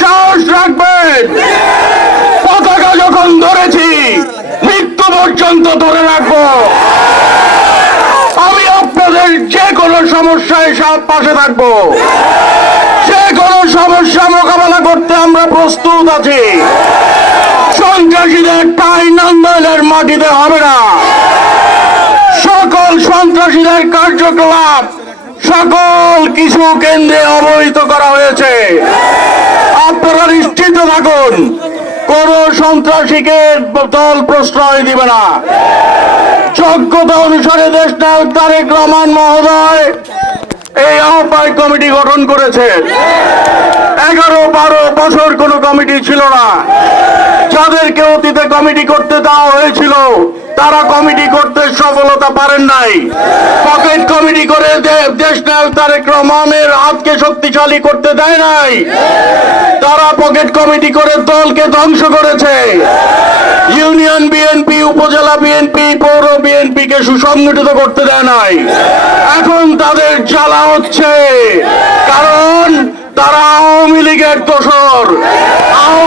সাহস রাখবেন। পতাকা যখন ধরেছি, মৃত্যু পর্যন্ত ধরে রাখব। আমি আপনাদের যে কোনো সমস্যায় সব পাশে থাকব। যে কোনো সমস্যা মোকাবেলা করতে আমরা প্রস্তুত আছি। সন্ত্রাসীদের ঠাই নন্দনের মাটিতে হবে না। সকল সন্ত্রাসীদের কার্যকলাপ সকল কিছু কেন্দ্রে অবহিত করা হয়েছে। থাকুন কোন সন্ত্রাসীকে দল প্রশ্রয় দিবে না। যোগ্যতা অনুসারে দেশ নায়ক তারেক রহমান মহোদয় এই আহ্বায়ক কমিটি গঠন করেছে। এগারো বারো বছর কোন কমিটি ছিল না। যাদেরকে অতীতে কমিটি করতে দেওয়া হয়েছিল, তারা কমিটি করতে সফলতা পারেন নাই। পকেট কমিটি করে দেশ নায়ক তারেক রহমানের হাতকে শক্তিশালী করতে দেয় নাই। তারা পকেট কমিটি করে দলকে ধ্বংস করেছে। ইউনিয়ন বিএনপি, উপজেলা বিএনপি, পৌর বিএনপি কে সুসংগঠিত করতে দেয় নাই। এখন তাদের জ্বালা হচ্ছে, কারণ তারা আওয়ামী লীগের দোসর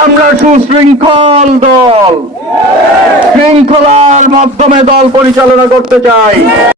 আমরা সুশৃঙ্খল দল। শৃঙ্খলার মাধ্যমে দল পরিচালনা করতে চাই।